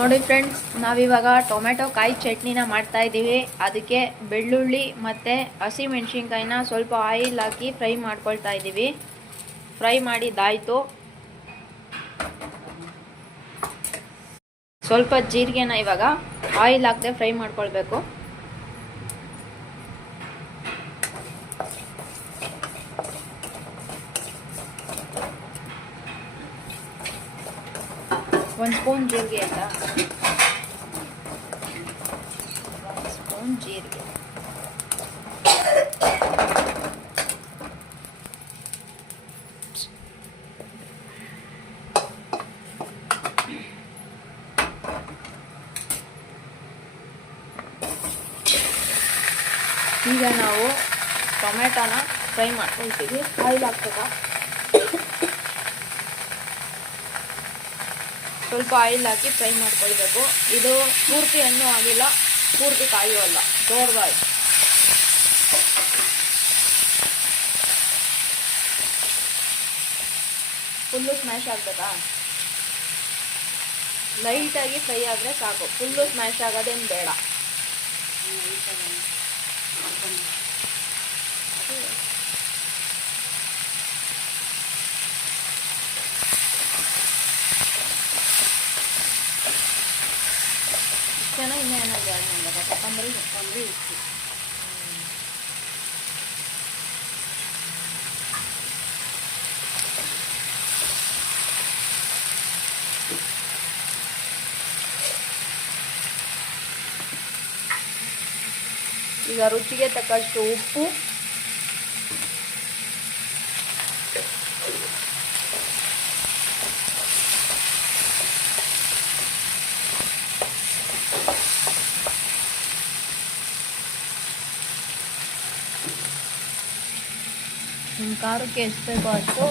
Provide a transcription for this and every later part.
ನೋಡಿ ಫ್ರೆಂಡ್ಸ್, ನಾವಿವಾಗ ಟೊಮೆಟೊ ಕಾಯಿ ಚಟ್ನಿನ ಮಾಡ್ತಾ ಇದ್ದೀವಿ. ಅದಕ್ಕೆ ಬೆಳ್ಳುಳ್ಳಿ ಮತ್ತು ಹಸಿಮೆಣ್ಸಿನ್ಕಾಯಿನ ಸ್ವಲ್ಪ ಆಯಿಲ್ ಹಾಕಿ ಫ್ರೈ ಮಾಡ್ಕೊಳ್ತಾ ಇದ್ದೀವಿ. ಫ್ರೈ ಮಾಡಿದ್ದಾಯಿತು. ಸ್ವಲ್ಪ ಜೀರಿಗೆನ ಇವಾಗ ಆಯಿಲ್ ಹಾಕದೆ ಫ್ರೈ ಮಾಡ್ಕೊಳ್ಬೇಕು. ಒಂದು ಸ್ಪೂನ್ ಜೀರಿಗೆ ಆಯಿತಾ, ಸ್ಪೂನ್ ಜೀರಿಗೆ, ಈಗ ನಾವು ಟೊಮೆಟೊನ ಫ್ರೈ ಮಾಡ್ಕೊಳ್ತೀವಿ. ಆಯಿಲ್ ಹಾಕ್ಬೇಕಾ, ಸ್ವಲ್ಪ ಆಯಿಲ್ ಹಾಕಿ ಫ್ರೈ ಮಾಡ್ಕೊಳ್ಬೇಕು. ಇದು ಪೂರ್ತಿ ಹಣ್ಣು ಆಗಿಲ್ಲ, ಪೂರ್ತಿ ಕಾಯೂ ಅಲ್ಲ, ದೊಡ್ಡದಾಯ್ತು. ಫುಲ್ಲು ಸ್ಮ್ಯಾಶ್ ಆಗಬೇಕಾ, ಲೈಟಾಗಿ ಫ್ರೈ ಆದರೆ ಸಾಕು, ಫುಲ್ಲು ಸ್ಮ್ಯಾಶ್ ಆಗೋದೇನು ಬೇಡ. ಚೆನ್ನಾಗಿ ಇನ್ನೇನಾದ್ರು ಆದ್ಮೇಲೆ ಕೊತ್ತಂಬರಿ ಇತ್ತು. ಈಗ ರುಚಿಗೆ ತಕ್ಕಷ್ಟು ಉಪ್ಪು, ನಿಮ್ಮ ಖಾರಕ್ಕೆ ಎಷ್ಟು ಬೇಕೋ ಅಷ್ಟು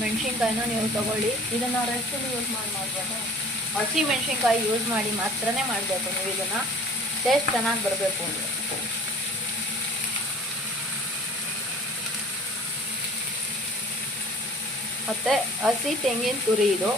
ಮೆಣಸಿನ್ಕಾಯಿನ ನೀವು ತಗೊಳ್ಳಿ. ಇದನ್ನು ರೆಸ್ಟಲ್ಲಿ ಯೂಸ್ ಮಾಡ್ಬೋದು. ಹಸಿ ಮೆಣಸಿನ್ಕಾಯಿ ಯೂಸ್ ಮಾಡಿ ಮಾತ್ರನೇ ಮಾಡಬೇಕು ನೀವು. ಇದನ್ನು ಟೇಸ್ಟ್ ಚೆನ್ನಾಗಿ ಬರಬೇಕು ಅಂದರೆ. ಮತ್ತು ಹಸಿ ತೆಂಗಿನ ತುರಿ ಇದು.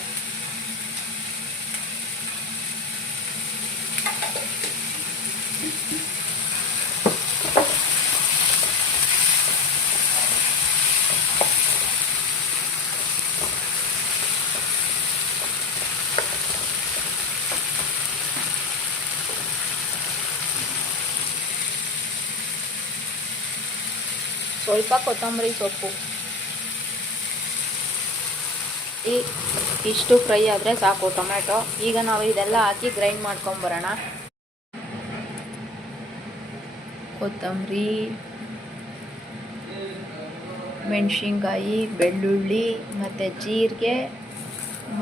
ಸ್ವಲ್ಪ ಕೊತ್ತಂಬರಿ ಸೊಪ್ಪು. ಇಷ್ಟು ಫ್ರೈ ಆದರೆ ಸಾಕು ಟೊಮೆಟೊ. ಈಗ ನಾವು ಇದೆಲ್ಲ ಹಾಕಿ ಗ್ರೈಂಡ್ ಮಾಡ್ಕೊಂಬರೋಣ. ಕೊತ್ತಂಬರಿ, ಮೆಣಸಿನ್ಕಾಯಿ, ಬೆಳ್ಳುಳ್ಳಿ ಮತ್ತು ಜೀರಿಗೆ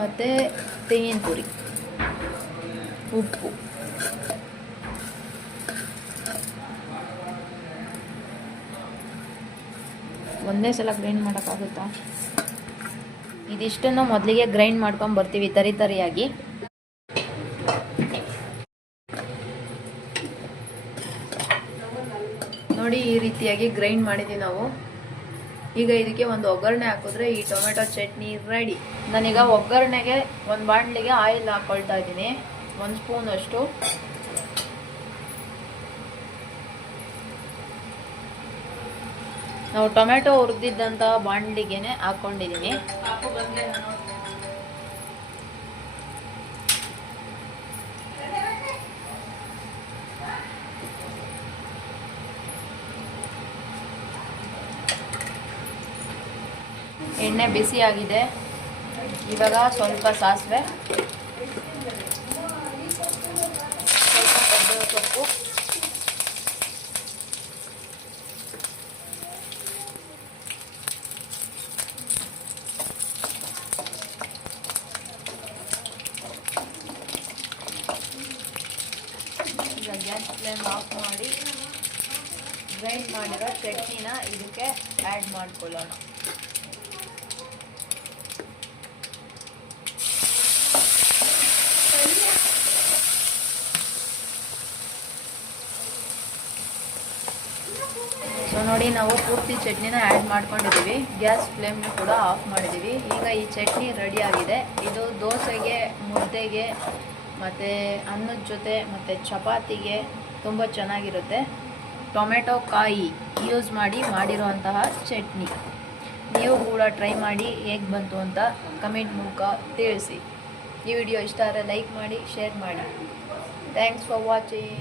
ಮತ್ತು ತೆಂಗಿನ ತುರಿ, ಉಪ್ಪು. ಒಂದೇ ಸಲ ಗ್ರೈಂಡ್ ಮಾಡೋಕ್ಕಾಗುತ್ತಾ? ಇದಿಷ್ಟನ್ನು ಮೊದಲಿಗೆ ಗ್ರೈಂಡ್ ಮಾಡ್ಕೊಂಡು ಬರ್ತೀವಿ ತರಿಯಾಗಿ. ನೋಡಿ, ಈ ರೀತಿಯಾಗಿ ಗ್ರೈಂಡ್ ಮಾಡಿದ್ದೀವಿ ನಾವು. ಈಗ ಇದಕ್ಕೆ ಒಂದು ಒಗ್ಗರಣೆ ಹಾಕಿದ್ರೆ ಈ ಟೊಮೆಟೊ ಚಟ್ನಿ ರೆಡಿ. ನಾನೀಗ ಒಗ್ಗರಣೆಗೆ ಒಂದು ಬಾಣಲಿಗೆ ಆಯಿಲ್ ಹಾಕ್ಕೊಳ್ತಾ ಇದ್ದೀನಿ, 1 ಸ್ಪೂನ್ ಅಷ್ಟು. ನಾವು ಟೊಮೆಟೊ ಹುರಿದಿದ್ದಂಥ ಬಾಣಲಿಗೆನೆ ಹಾಕ್ಕೊಂಡಿದ್ದೀನಿ. ಎಣ್ಣೆ ಬಿಸಿ ಆಗಿದೆ. ಇವಾಗ ಸ್ವಲ್ಪ ಸಾಸಿವೆ, ಸ್ವಲ್ಪ ಕರಿಬೇವು ಸೊಪ್ಪು, ಗ್ಯಾಸ್ ಫ್ಲೇಮ್ ಆಫ್ ಮಾಡಿ ಗ್ರೈಂಡ್ ಮಾಡಿರೋ ಚಟ್ನಿನ ಇದಕ್ಕೆ ಆ್ಯಡ್ ಮಾಡ್ಕೊಳ್ಳೋಣ. ಸೊ ನೋಡಿ, ನಾವು ಪೂರ್ತಿ ಚಟ್ನಿನ ಆ್ಯಡ್ ಮಾಡ್ಕೊಂಡಿದ್ದೀವಿ. ಗ್ಯಾಸ್ ಫ್ಲೇಮ್ನ ಕೂಡ ಆಫ್ ಮಾಡಿದ್ದೀವಿ. ಈಗ ಈ ಚಟ್ನಿ ರೆಡಿಯಾಗಿದೆ. ಇದು ದೋಸೆಗೆ, ಮುದ್ದೆಗೆ ಮತ್ತು ಅನ್ನದ ಜೊತೆ ಮತ್ತು ಚಪಾತಿಗೆ ತುಂಬ ಚೆನ್ನಾಗಿರುತ್ತೆ. ಟೊಮೆಟೊ ಕಾಯಿ ಯೂಸ್ ಮಾಡಿ ಮಾಡಿರುವಂತಹ ಚಟ್ನಿ. ನೀವು ಕೂಡ ಟ್ರೈ ಮಾಡಿ ಹೇಗೆ ಬಂತು ಅಂತ ಕಮೆಂಟ್ ಮೂಲಕ ತಿಳಿಸಿ. ಈ ವಿಡಿಯೋ ಇಷ್ಟ ಆದರೆ ಲೈಕ್ ಮಾಡಿ, ಶೇರ್ ಮಾಡಿ. Thanks for watching.